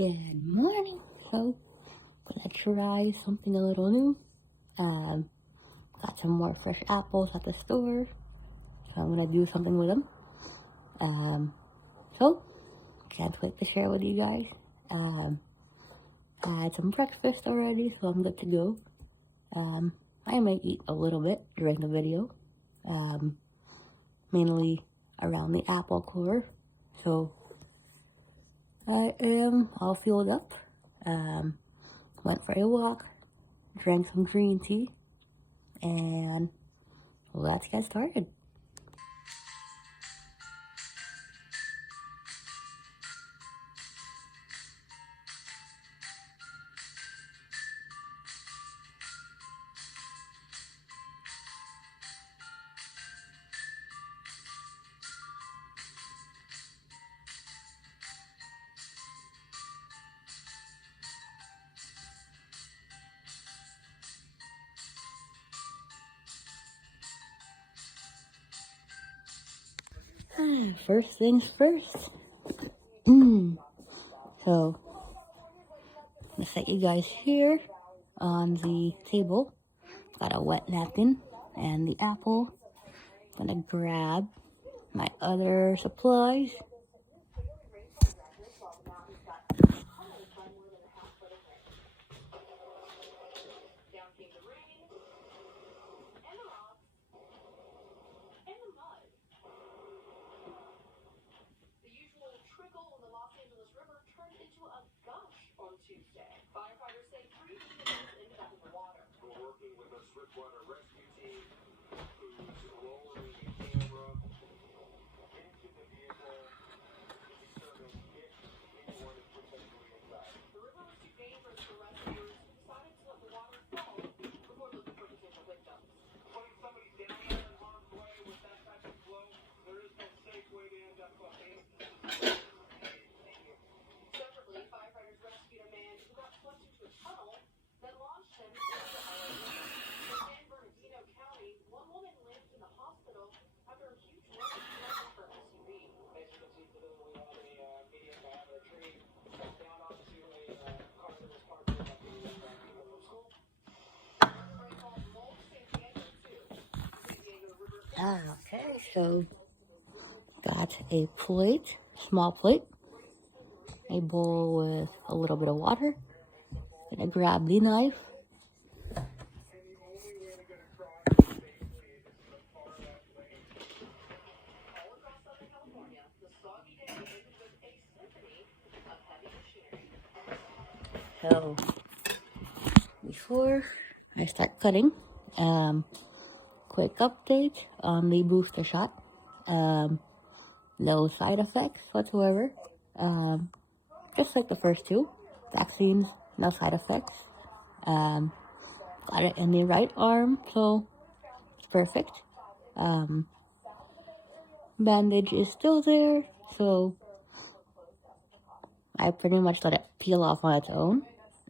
Good morning. So, gonna try something a little new. Got some more fresh apples at the store, so I'm gonna do something with them. So can't wait to share with you guys. I had some breakfast already, so I'm good to go. I may eat a little bit during the video, mainly around the apple core. So I am all fueled up. Went for a walk, drank some green tea, and let's get started. First things first. So, I'm gonna set you guys here on the table. Got a wet napkin and the apple. I'm gonna grab my other supplies. Okay, so got a plate, small plate, a bowl with a little bit of water. Gonna grab the knife. So before I start cutting, quick update on the booster shot. No side effects whatsoever. Just like the first two vaccines, no side effects. Got it in the right arm, so it's perfect. Bandage is still there, so I pretty much let it peel off on its own.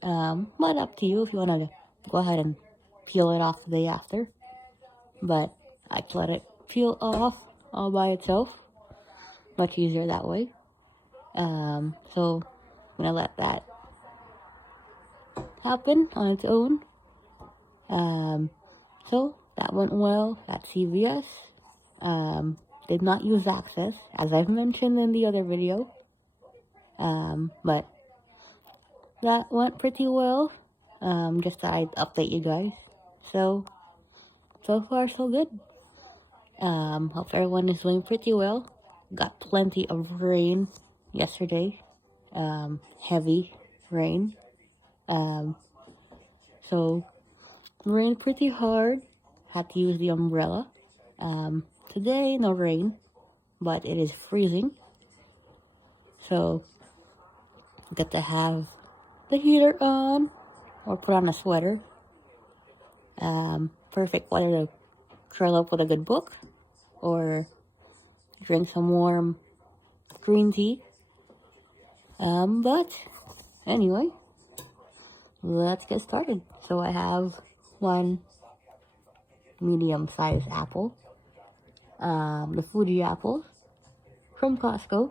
But up to you if you want to go ahead and peel it off the day after. But I let it peel off all by itself. Much easier that way. So I'm gonna let that happen on its own. So that went well at CVS. Did not use Access, as I've mentioned in the other video. But that went pretty well. Just thought I'd update you guys. So far so good. Hope everyone is doing pretty well. Got plenty of rain yesterday. Heavy rain. So rained pretty hard. Had to use the umbrella. Today, no rain, but it is freezing. So get to have the heater on or put on a sweater. Perfect weather to curl up with a good book or drink some warm green tea. But anyway, let's get started. So I have one medium-sized apple, the Fuji apples from Costco.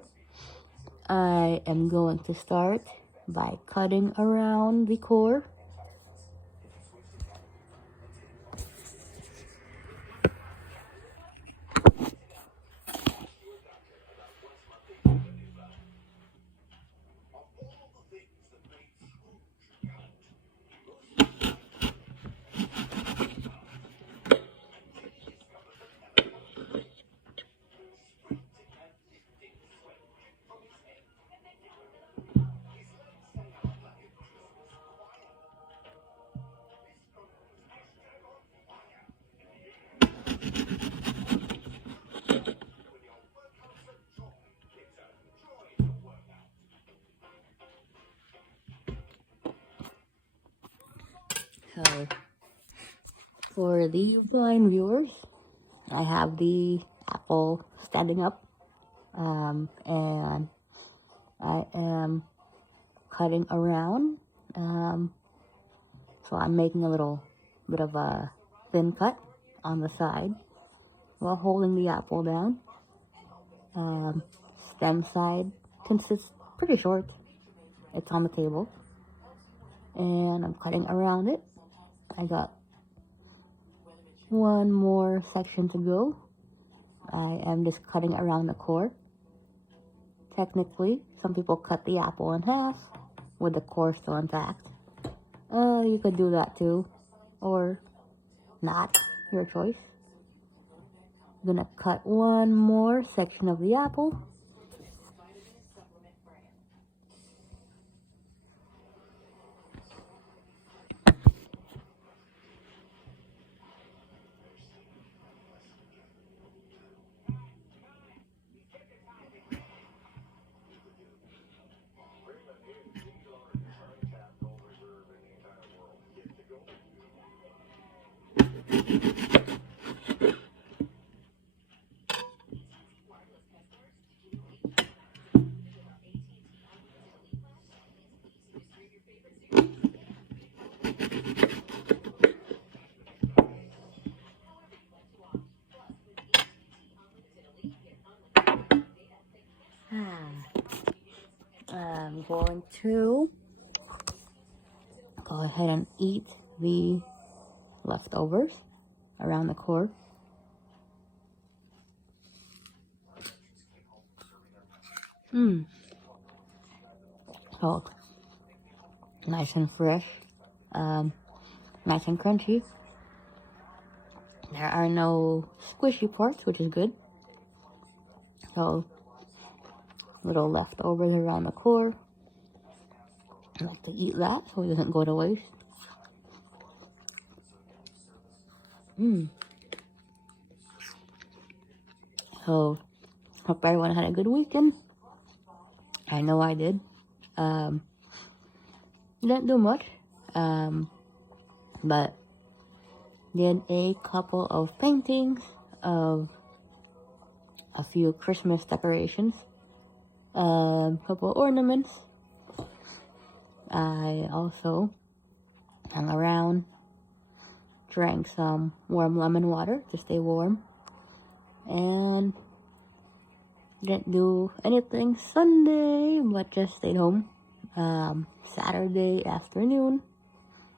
I am going to start by cutting around the core. So, for the blind viewers, I have the apple standing up, and I am cutting around. So I'm making a little bit of a thin cut on the side while holding the apple down. Stem side, since it's pretty short, it's on the table, and I'm cutting around it. I got one more section to go. I am just cutting around the core. Technically, some people cut the apple in half with the core still intact. You could do that too, or not, your choice. I'm gonna cut one more section of the apple. I'm going to go ahead and eat the leftovers around the core. So, nice and fresh, nice and crunchy. There are no squishy parts, which is good. So, little leftovers around the core. I like to eat that so it doesn't go to waste. So, hope everyone had a good weekend. I know I did. Didn't do much, but did a couple of paintings of a few Christmas decorations, a couple of ornaments. I also hung around, drank some warm lemon water to stay warm, and didn't do anything Sunday, but just stayed home. Saturday afternoon,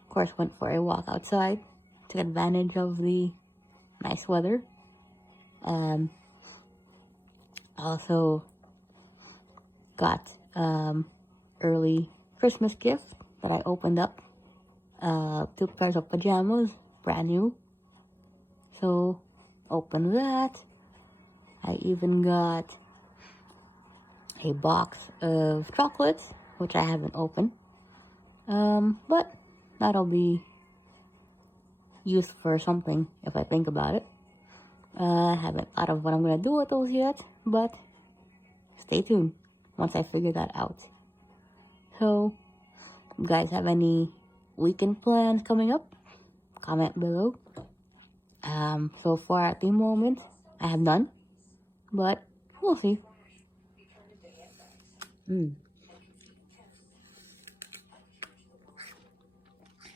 of course, went for a walk outside, took advantage of the nice weather. Also got early Christmas gift that I opened up. 2 pairs of pajamas, brand new. So, opened that. I even got a box of chocolates, which I haven't opened. But that'll be used for something if I think about it. I haven't thought of what I'm going to do with those yet, but stay tuned once I figure that out. So, you guys have any weekend plans coming up? Comment below. So far at the moment, I have none, but we'll see.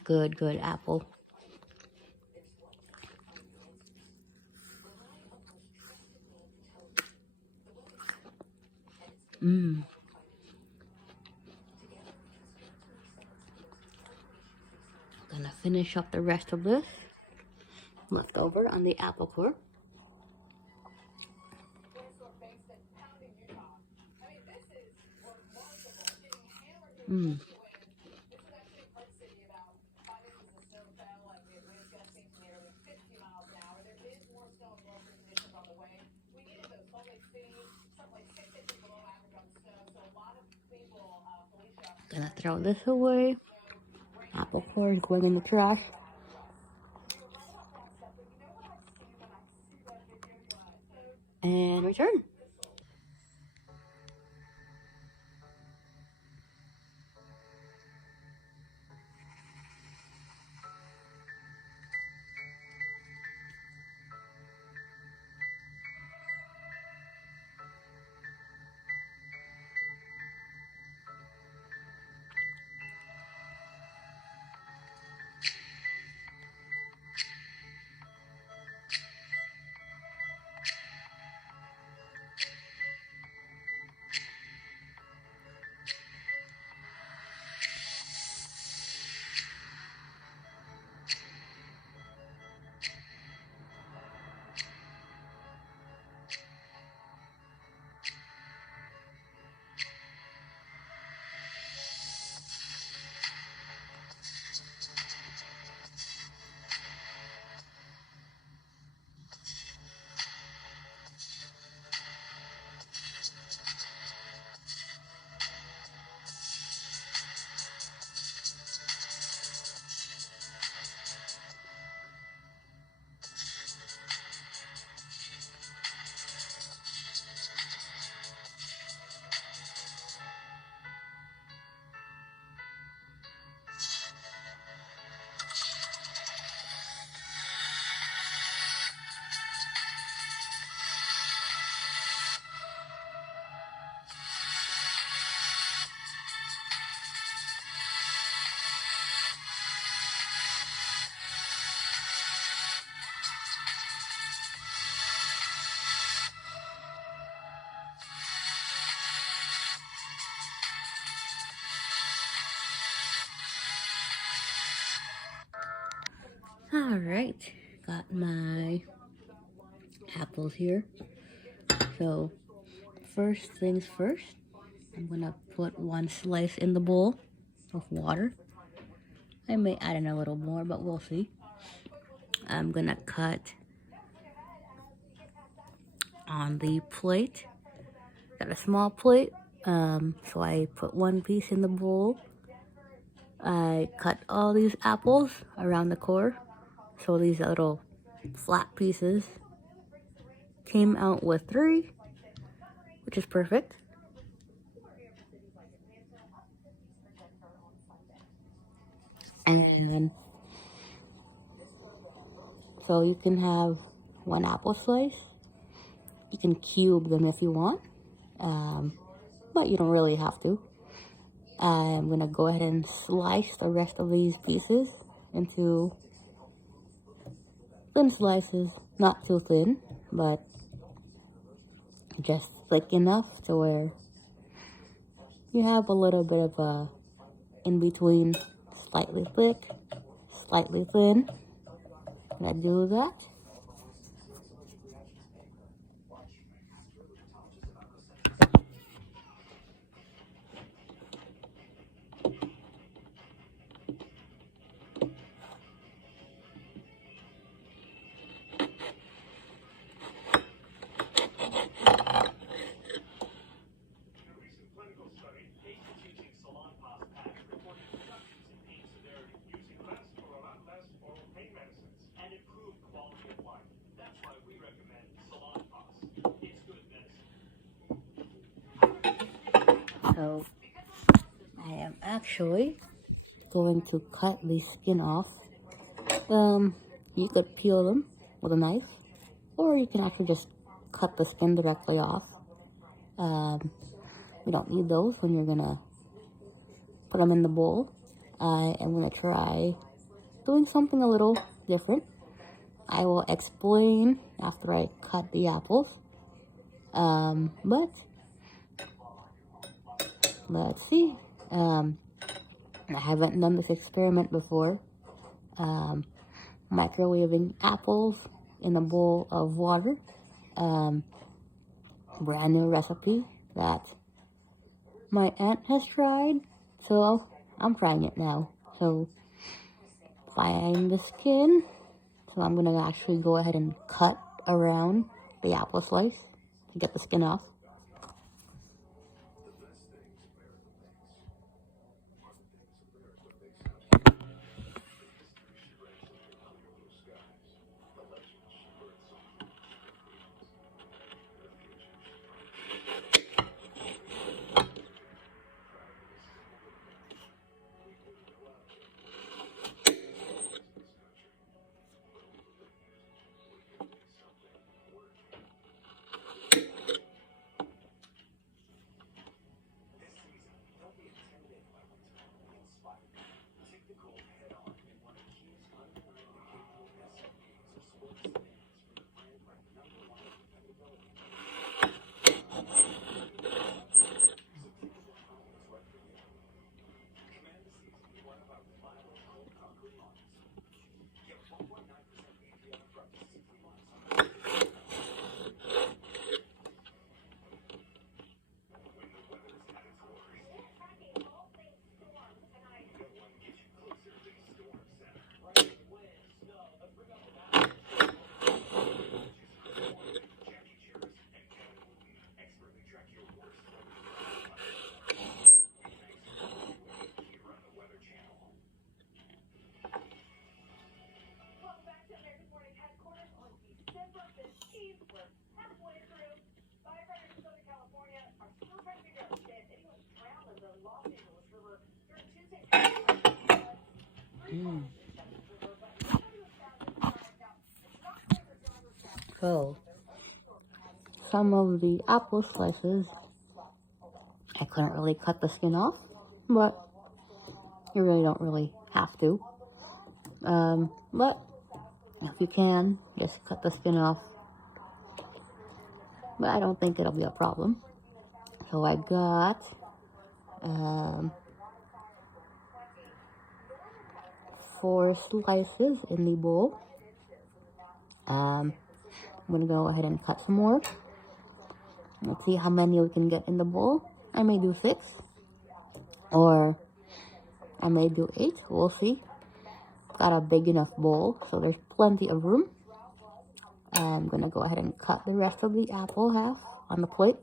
Good apple. finish up the rest of this left over on the apple core. Gonna throw this away. Apple core is going in the trash. And return. Alright, got my apples here. So, first things first, I'm gonna put one slice in the bowl of water. I may add in a little more, but we'll see. I'm gonna cut on the plate. Got a small plate, so I put one piece in the bowl. I cut all these apples around the core, so these little flat pieces came out with 3, which is perfect. And so you can have 1 apple slice. You can cube them if you want, but you don't really have to. I'm gonna go ahead and slice the rest of these pieces into thin slices, not too thin, but just thick enough to where you have a little bit of a in between, slightly thick, slightly thin. Gonna do that. So I am actually going to cut the skin off. You could peel them with a knife, or you can actually just cut the skin directly off. We don't need those when you're gonna put them in the bowl. I am gonna try doing something a little different. I will explain after I cut the apples. But let's see. I haven't done this experiment before. microwaving apples in a bowl of water. Brand new recipe that my aunt has tried, so I'm trying it now. So find the skin. So I'm gonna actually go ahead and cut around the apple slice to get the skin off. So some of the apple slices, I couldn't really cut the skin off, but you really don't really have to. But if you can, just cut the skin off. But I don't think it'll be a problem. So I got 4 slices in the bowl. I'm gonna go ahead and cut some more. Let's see how many we can get in the bowl. I may do 6, or I may do 8. We'll see. Got a big enough bowl, so there's plenty of room. I'm gonna go ahead and cut the rest of the apple half on the plate.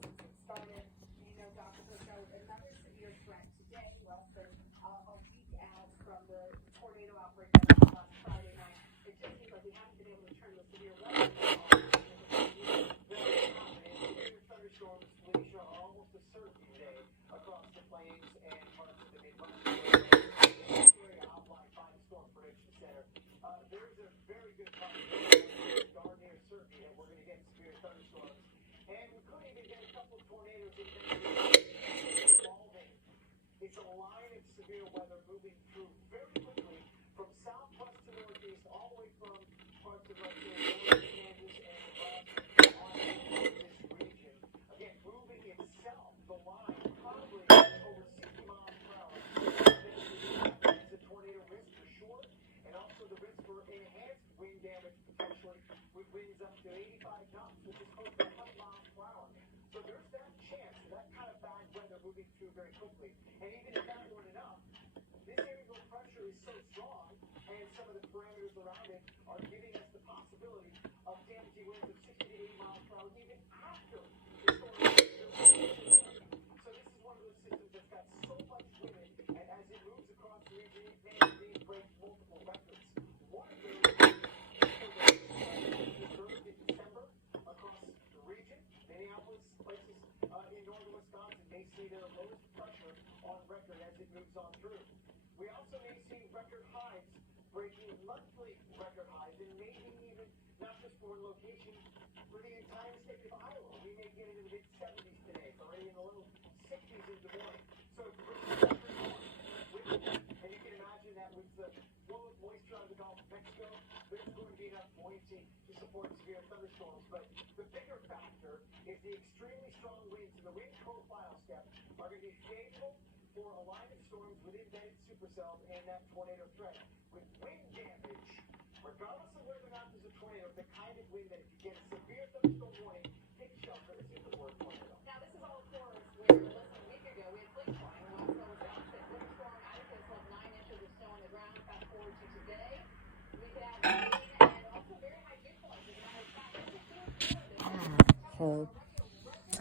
So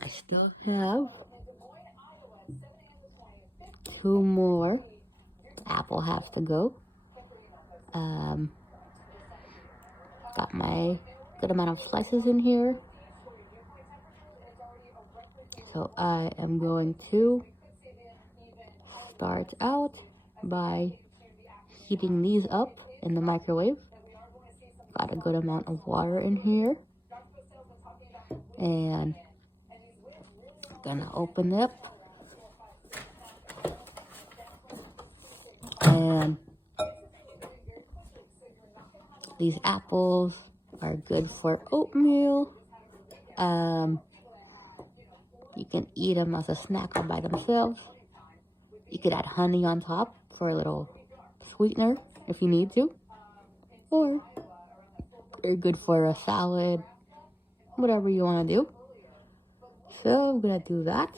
I still have 2 more apple halves to go. Got my good amount of slices in here. So I am going to start out by heating these up in the microwave. Got a good amount of water in here. And gonna open it up. And these apples are good for oatmeal. You can eat them as a snack or by themselves. You could add honey on top for a little sweetener if you need to. Or they're good for a salad, whatever you want to do. So I'm gonna do that.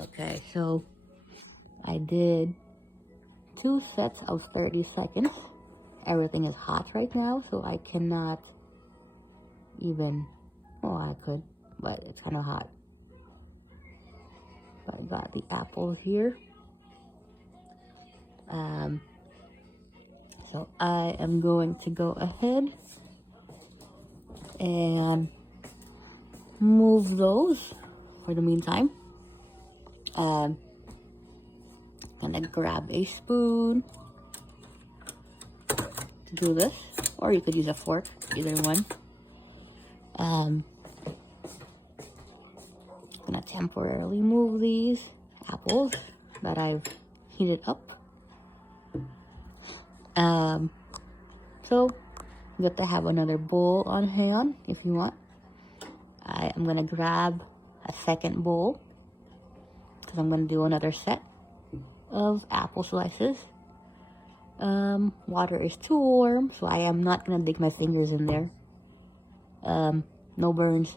Okay, so I did 2 sets of 30 seconds. Everything is hot right now, so I cannot even, well, I could, but it's kind of hot. But I got the apples here. So I am going to go ahead and move those for the meantime. Gonna grab a spoon to do this, or you could use a fork, either one. Gonna temporarily move these apples that I've heated up. So you have to have another bowl on hand if you want. I am gonna grab a second bowl because I'm gonna do another set of apple slices. Water is too warm, so I am not gonna dig my fingers in there. No burns,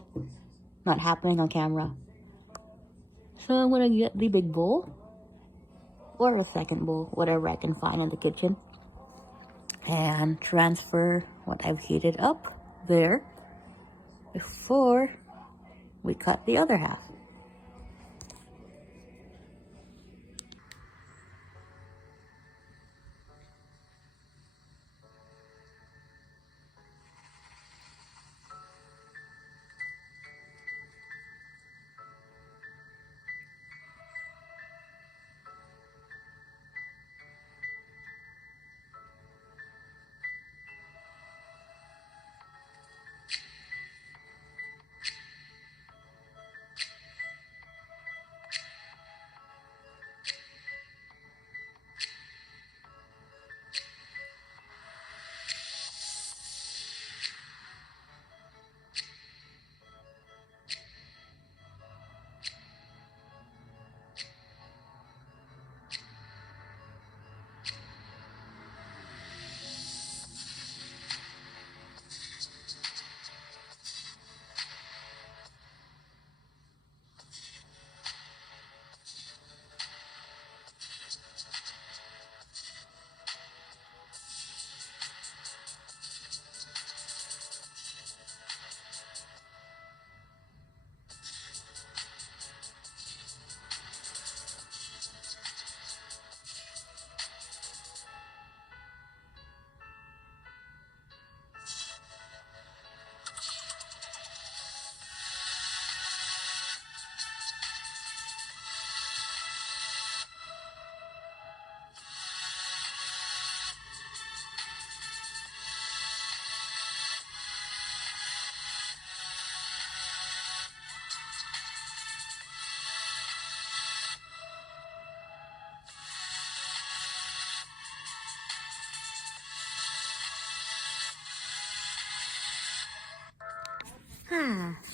not happening on camera. So I'm gonna get the big bowl, or a second bowl, whatever I can find in the kitchen, and transfer what I've heated up there before we cut the other half.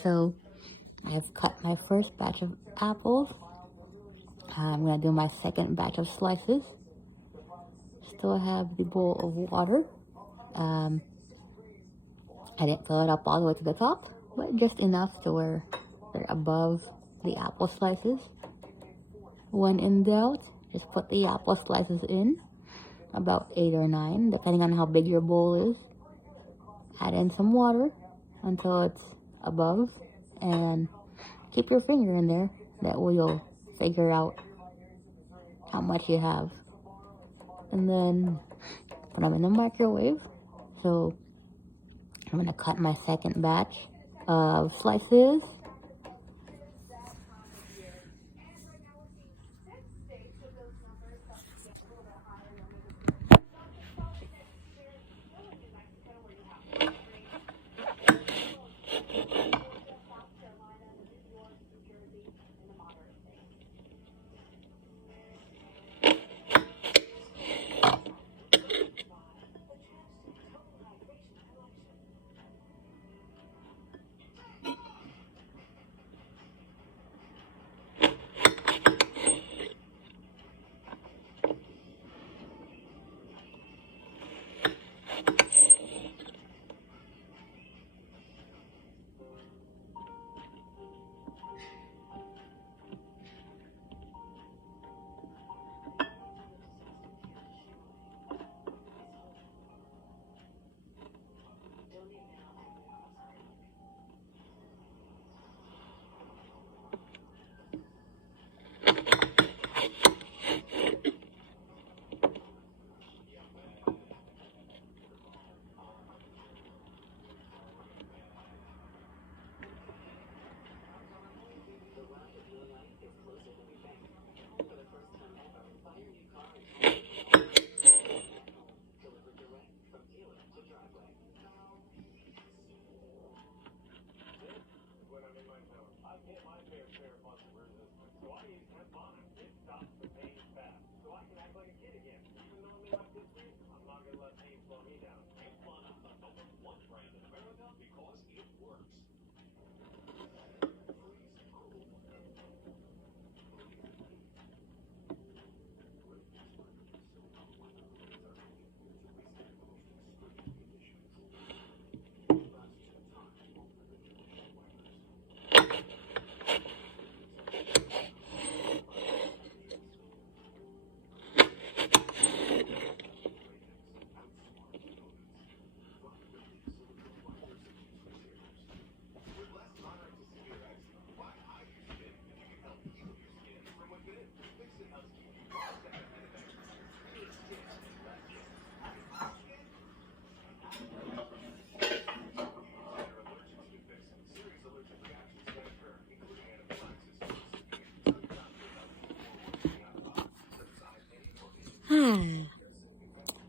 So I've cut my first batch of apples. I'm gonna do my second batch of slices. Still have the bowl of water. I didn't fill it up all the way to the top, but just enough to where they're above the apple slices. When in doubt, just put the apple slices in, about 8 or 9, depending on how big your bowl is. Add in some water until it's above, and keep your finger in there. That way you'll figure out how much you have. And then put them in the microwave. So I'm gonna cut my second batch of slices.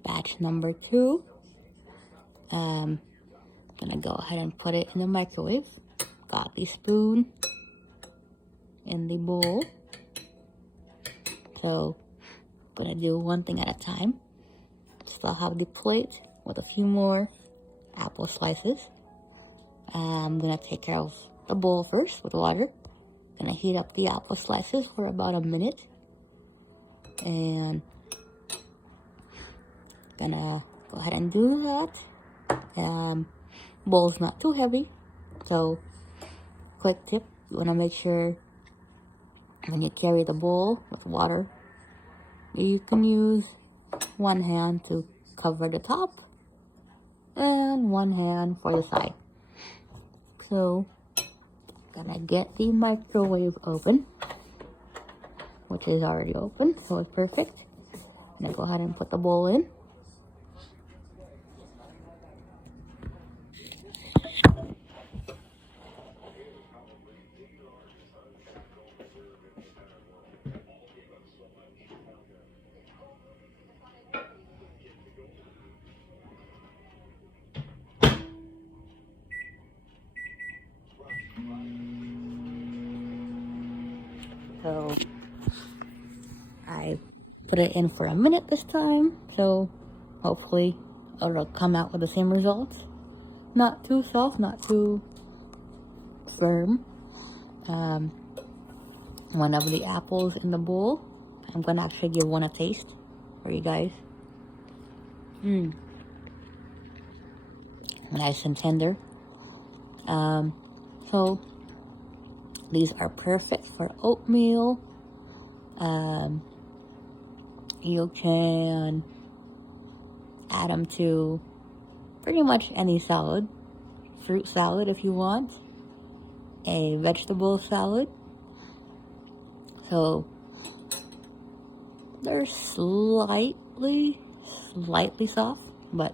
Batch number 2. Gonna go ahead and put it in the microwave. Got the spoon in the bowl. So, gonna do one thing at a time. Still have the plate with a few more apple slices. I'm gonna take care of the bowl first with water. Gonna heat up the apple slices for about a minute. And gonna go ahead and do that. Bowl's not too heavy, so quick tip, you want to make sure when you carry the bowl with water, you can use one hand to cover the top and one hand for the side. So gonna get the microwave open, which is already open, so it's perfect. Gonna go ahead and put the bowl in. So I put it in for a minute this time, so hopefully it'll come out with the same results. Not too soft, not too firm. One of the apples in the bowl, I'm gonna actually give one a taste for you guys. Nice and tender. So these are perfect for oatmeal. You can add them to pretty much any salad. Fruit salad if you want. A vegetable salad. So they're slightly soft, but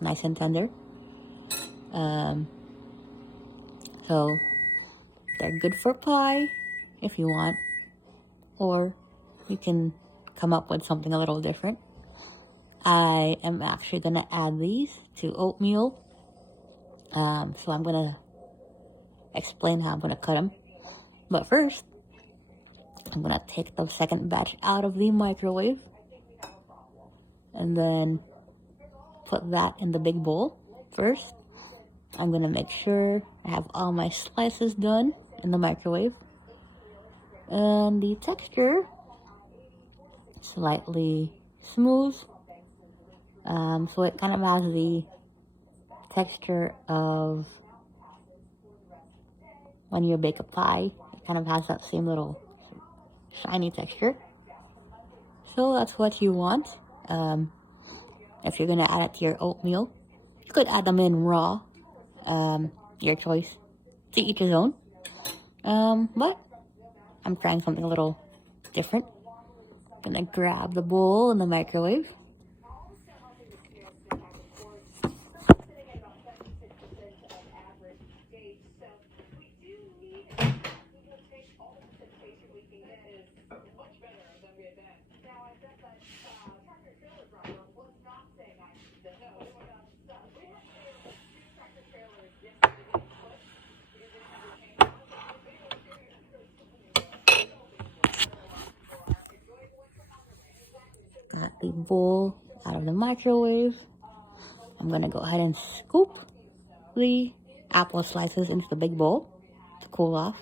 nice and tender. So they're good for pie if you want, or you can come up with something a little different. I am actually gonna add these to oatmeal. So I'm gonna explain how I'm gonna cut them. But first, I'm gonna take the second batch out of the microwave and then put that in the big bowl first. I'm gonna make sure I have all my slices done in the microwave. And the texture, slightly smooth. So it kind of has the texture of when you bake a pie. It kind of has that same little shiny texture. So that's what you want. If you're gonna add it to your oatmeal, you could add them in raw. Your choice. To each his own. But I'm trying something a little different. Gonna grab the bowl in the microwave. Got the bowl out of the microwave. I'm gonna go ahead and scoop the apple slices into the big bowl to cool off.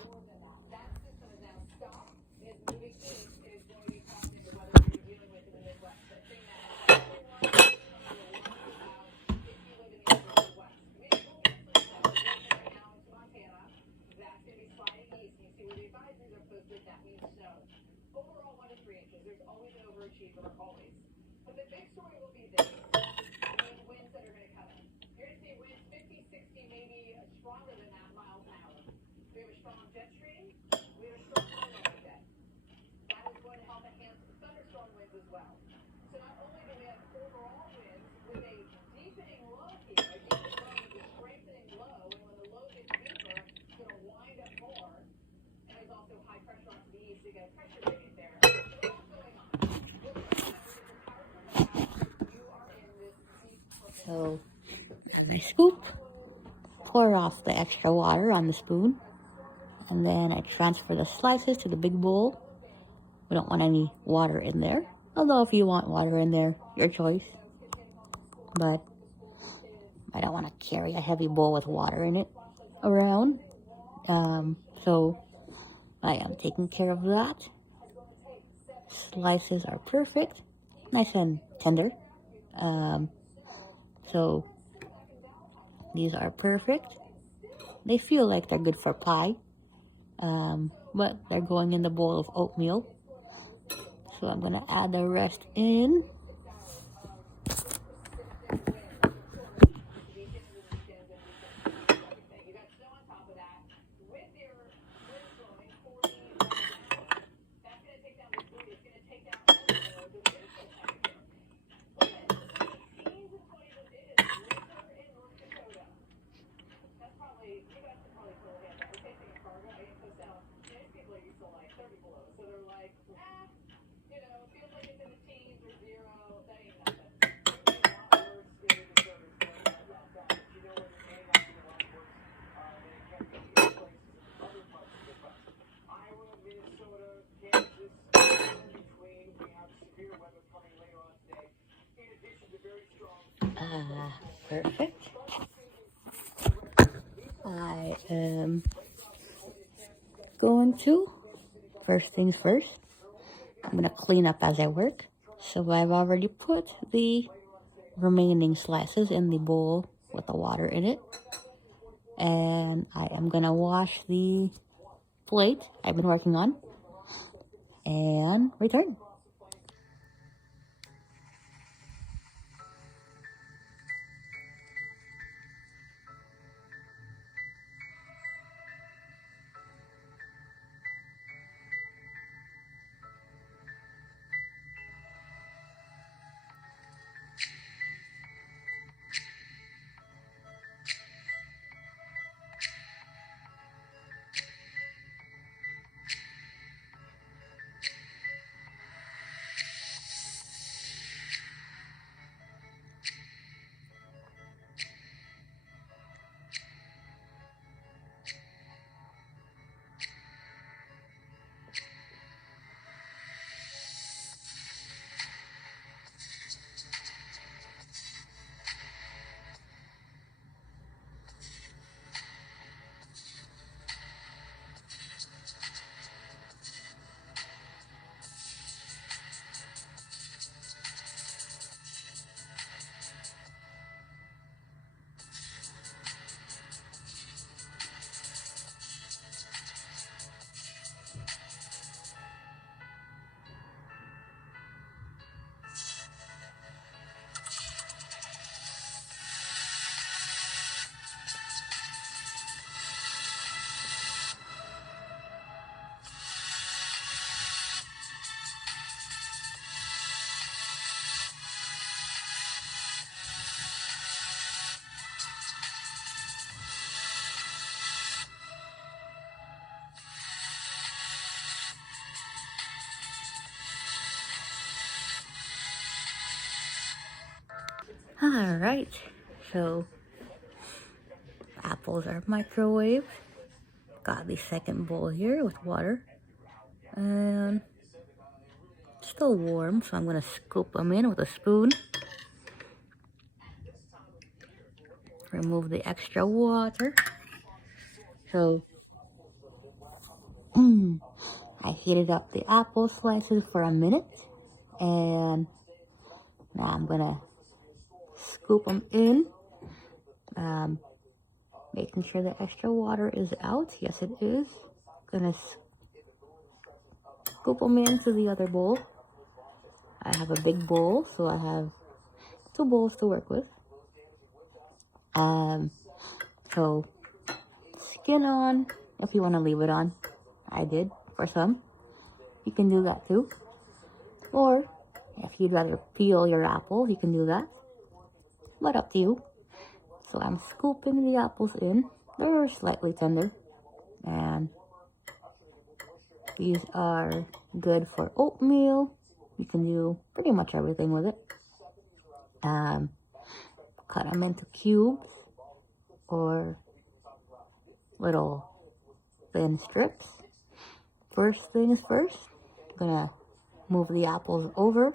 So, I scoop, pour off the extra water on the spoon, and then I transfer the slices to the big bowl. We don't want any water in there. Although if you want water in there, your choice. But I don't want to carry a heavy bowl with water in it around. So I am taking care of that. Slices are perfect. Nice and tender. So these are perfect. They feel like they're good for pie. But they're going in the bowl of oatmeal. So I'm going to add the rest in. Perfect. I am going to, first things first, I'm going to clean up as I work. So I've already put the remaining slices in the bowl with the water in it. And I am going to wash the plate I've been working on and return. Alright, so apples are microwaved. Got the second bowl here with water. And still warm, so I'm going to scoop them in with a spoon. Remove the extra water. So, I heated up the apple slices for a minute. And now I'm going to scoop them in. Making sure the extra water is out. Yes, it is. Gonna scoop them into the other bowl. I have a big bowl, so I have 2 bowls to work with. So skin on, if you want to leave it on. I did for some. You can do that too. Or if you'd rather peel your apple, you can do that. But up to you. So I'm scooping the apples in. They're slightly tender. And these are good for oatmeal. You can do pretty much everything with it. cut them into cubes or little thin strips. First things first, I'm gonna move the apples over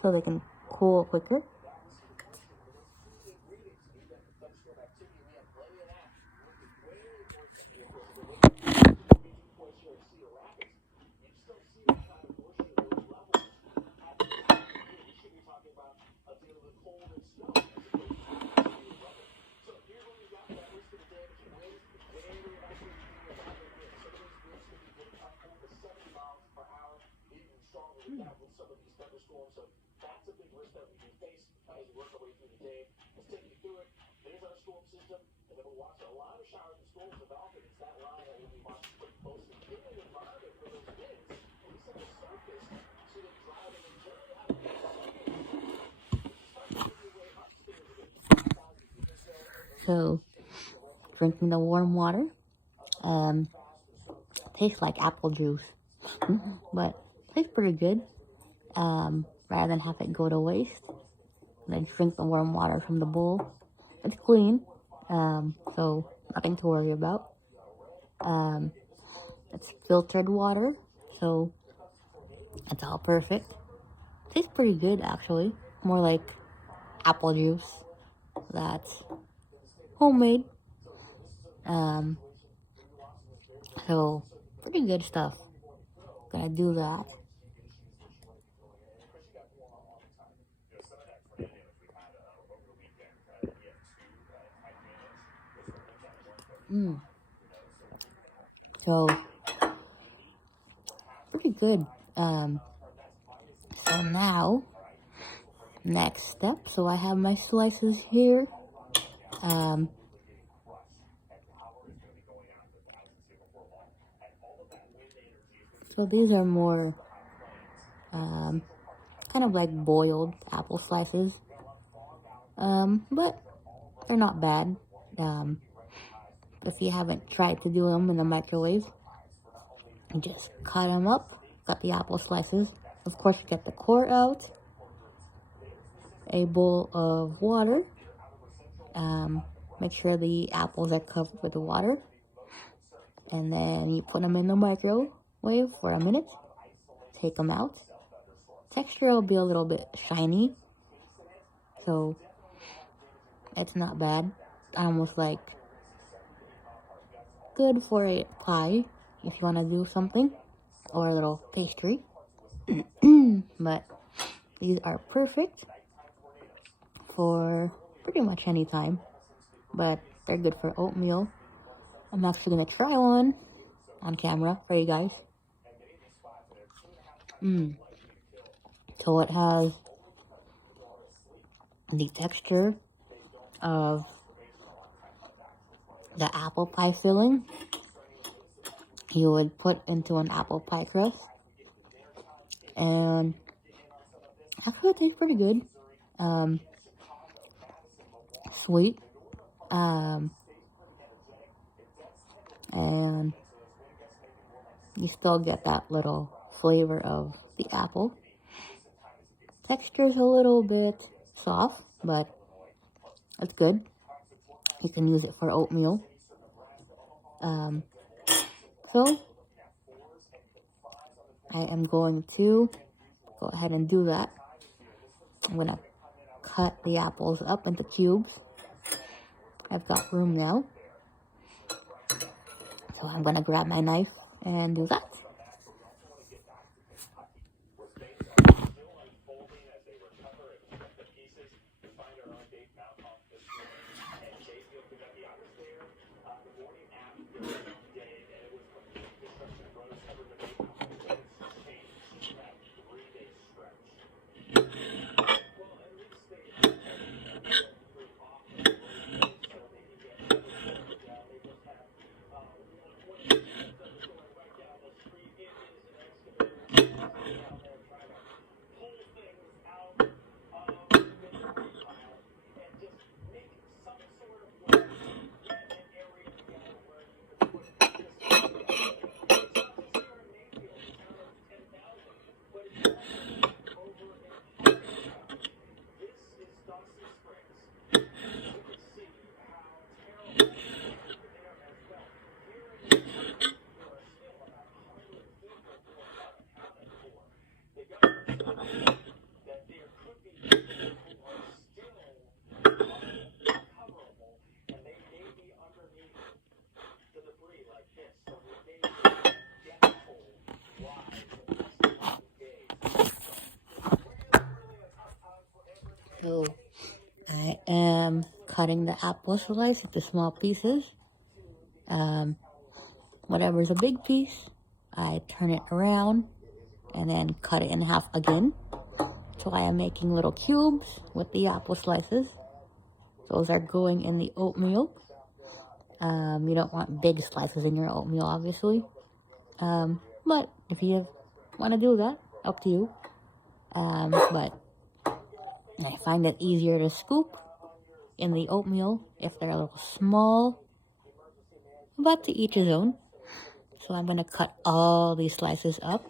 so they can cool quicker. So, drinking the warm water, tastes like apple juice, but tastes pretty good. Rather than have it go to waste, then drink the warm water from the bowl. It's clean, so nothing to worry about. It's filtered water, so it's all perfect. Tastes pretty good, actually. More like apple juice that's homemade. So pretty good stuff. Gonna do that. So pretty good. So now, next step. So I have my slices here. So these are more kind of like boiled apple slices, but they're not bad. If you haven't tried to do them in the microwave, you just cut them up, cut the apple slices. Of course, you get the core out, a bowl of water. Make sure the apples are covered with the water, and then you put them in the microwave for a minute. Take them out. Texture will be a little bit shiny, so it's not bad. Almost like good for a pie if you want to do something, or a little pastry. But these are perfect for pretty much any time, but they're good for oatmeal. I'm actually gonna try one on camera for you guys. So it has the texture of the apple pie filling you would put into an apple pie crust, and actually it tastes pretty good. Sweet, and you still get that little flavor of the apple. Texture's a little bit soft, but it's good. You can use it for oatmeal. So I am going to go ahead and do that. I'm gonna cut the apples up into cubes. I've got room now, so I'm gonna grab my knife and do that. So I am cutting the apple slice into small pieces. Whatever's a big piece, I turn it around and then cut it in half again. So I am making little cubes with the apple slices. Those are going in the oatmeal. You don't want big slices in your oatmeal, obviously. But if you want to do that, up to you. But I find it easier to scoop in the oatmeal if they're a little small. But to each his own. So I'm going to cut all these slices up.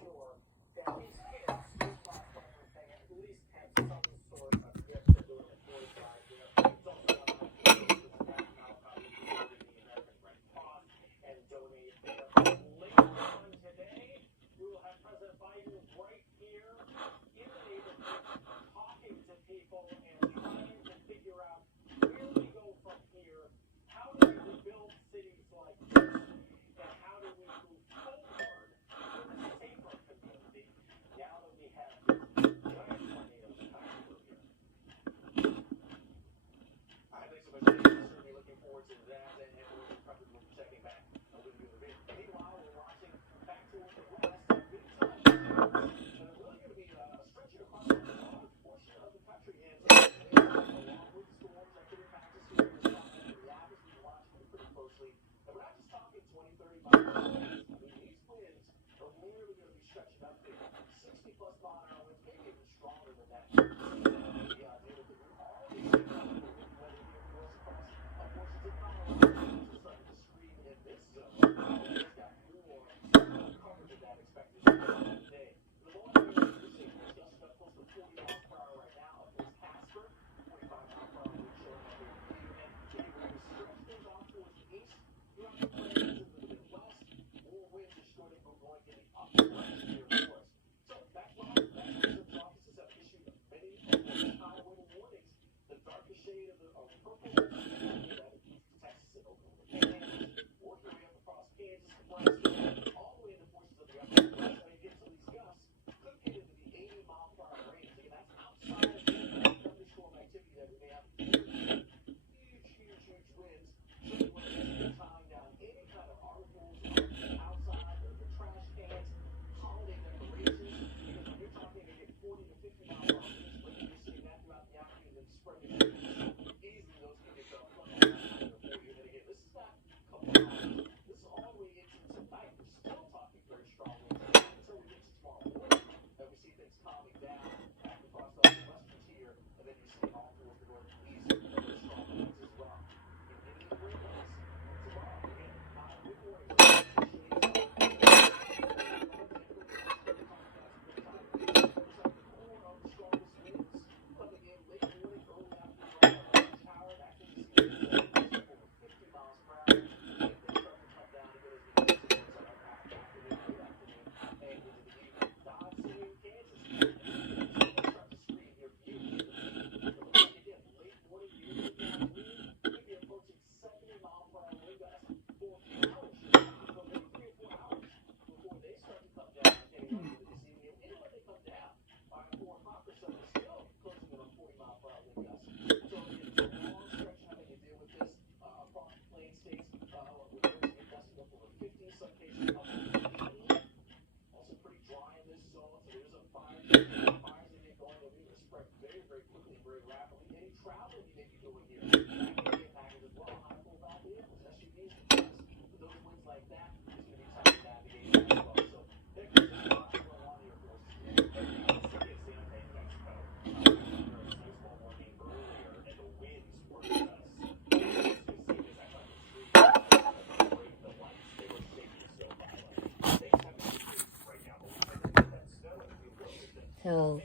So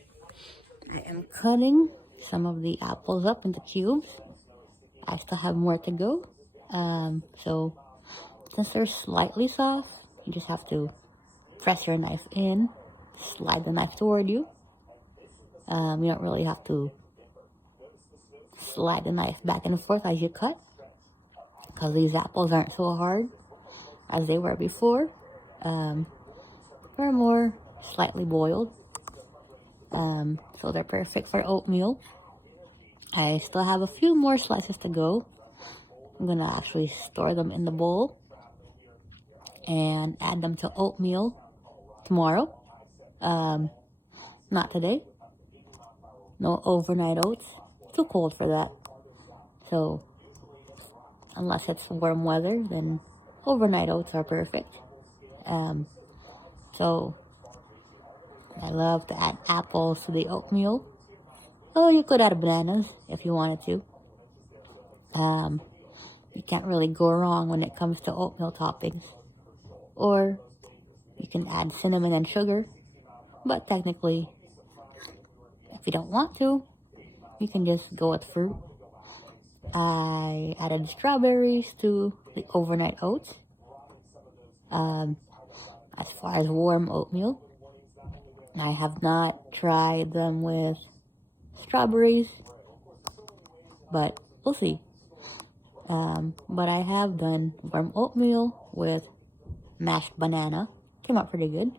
I am cutting some of the apples up into cubes. I still have more to go. So since they're slightly soft, you just have to press your knife in, slide the knife toward you. You don't really have to slide the knife back and forth as you cut, because these apples aren't so hard. as they were before. They're more slightly boiled. So they're perfect for oatmeal. I still have a few more slices to go. I'm gonna actually store them in the bowl and add them to oatmeal tomorrow. Not today. No overnight oats. Too cold for that. So unless it's warm weather, then overnight oats are perfect. So I love to add apples to the oatmeal. Oh, you could add bananas if you wanted to. You can't really go wrong when it comes to oatmeal toppings. Or you can add cinnamon and sugar, but technically, if you don't want to, you can just go with fruit. I added strawberries to the overnight oats. As far as warm oatmeal, I have not tried them with strawberries, but we'll see. But I have done warm oatmeal with mashed banana. Came out pretty good.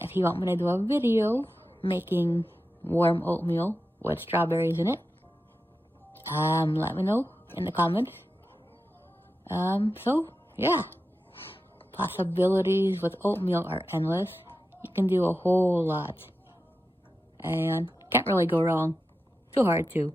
If you want me to do a video making warm oatmeal with strawberries in it, let me know in the comments. So yeah, possibilities with oatmeal are endless. You can do a whole lot, and can't really go wrong. Too hard to.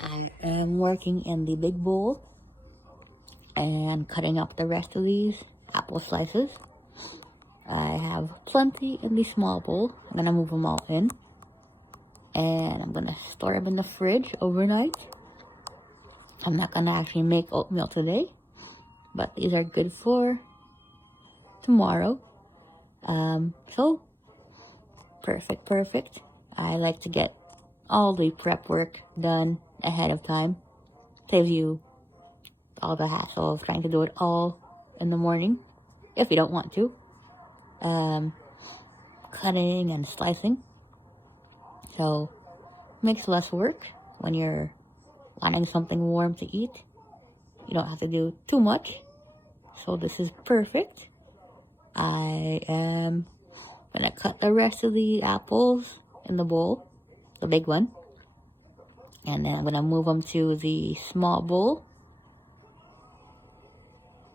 I am working in the big bowl and cutting up the rest of these apple slices. I have plenty in the small bowl. I'm gonna move them all in, and I'm gonna store them in the fridge overnight. I'm not gonna actually make oatmeal today, but these are good for tomorrow. So perfect. I like to get all the prep work done ahead of time. Saves you all the hassle of trying to do it all in the morning if you don't want to. Cutting and slicing. So makes less work when you're wanting something warm to eat. You don't have to do too much. So this is perfect. I am gonna cut the rest of the apples in the bowl, the big one. And then I'm gonna move them to the small bowl.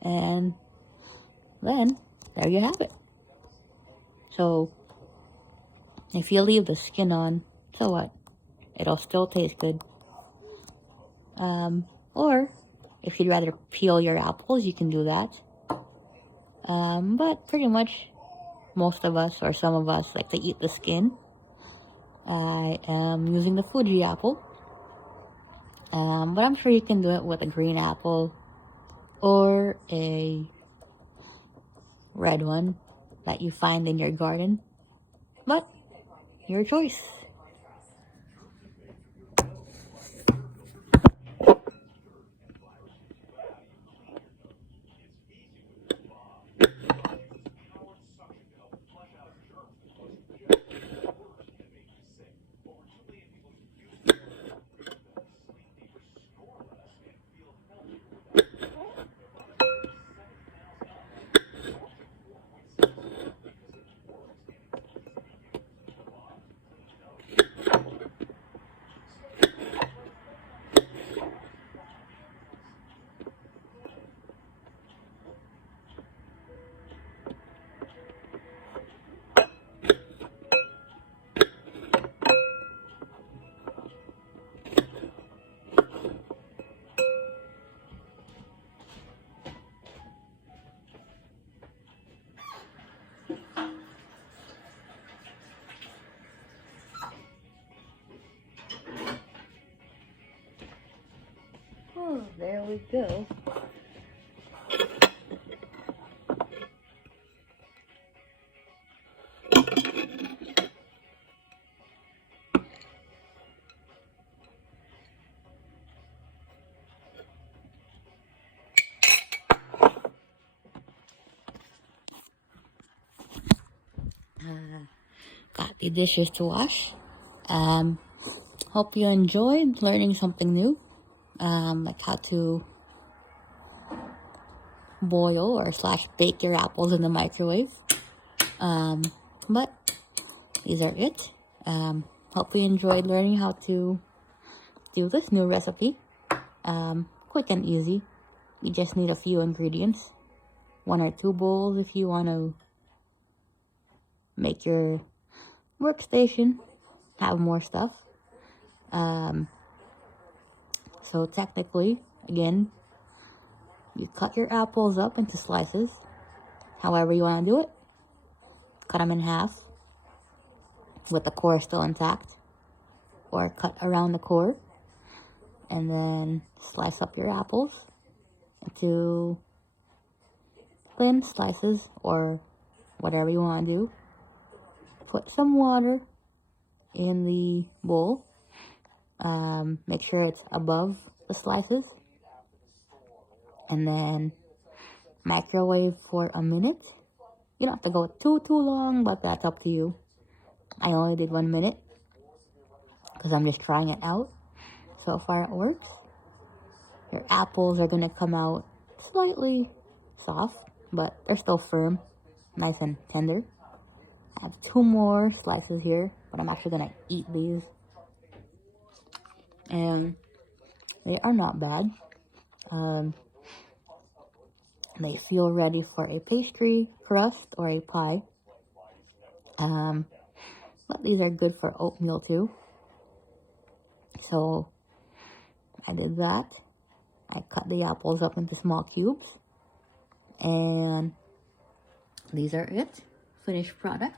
And then there you have it. So if you leave the skin on, so what? It'll still taste good. Or if you'd rather peel your apples, you can do that. But pretty much most of us, or some of us, like to eat the skin. I am using the Fuji apple. But I'm sure you can do it with a green apple or a red one that you find in your garden. But your choice. Oh, there we go. Got the dishes to wash. Hope you enjoyed learning something new, like how to boil or / bake your apples in the microwave. But these are it. Hope you enjoyed learning how to do this new recipe. Quick and easy. You just need a few ingredients. 1 or 2 bowls if you want to make your workstation have more stuff. So technically, again, you cut your apples up into slices, however you want to do it. Cut them in half with the core still intact, or cut around the core, and then slice up your apples into thin slices or whatever you want to do. Put some water in the bowl. Make sure it's above the slices, and then microwave for a minute. You don't have to go too long, but that's up to you. I only did 1 minute because I'm just trying it out. So far it works. Your apples are going to come out slightly soft, but they're still firm, nice and tender. I have 2 more slices here, but I'm actually going to eat these. And they are not bad. They feel ready for a pastry, crust, or a pie. But these are good for oatmeal too. So I did that. I cut the apples up into small cubes. And these are it. Finished product.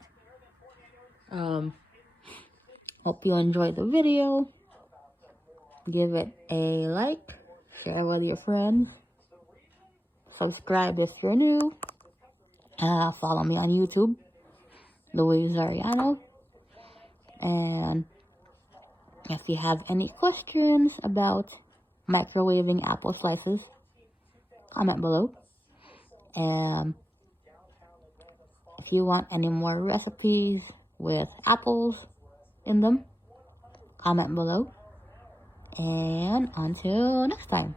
Hope you enjoyed the video. Give it a like. Share with your friends. Subscribe if you're new. Follow me on YouTube. Louise Arellano. And if you have any questions about microwaving apple slices, comment below. And if you want any more recipes with apples in them, comment below. And until next time.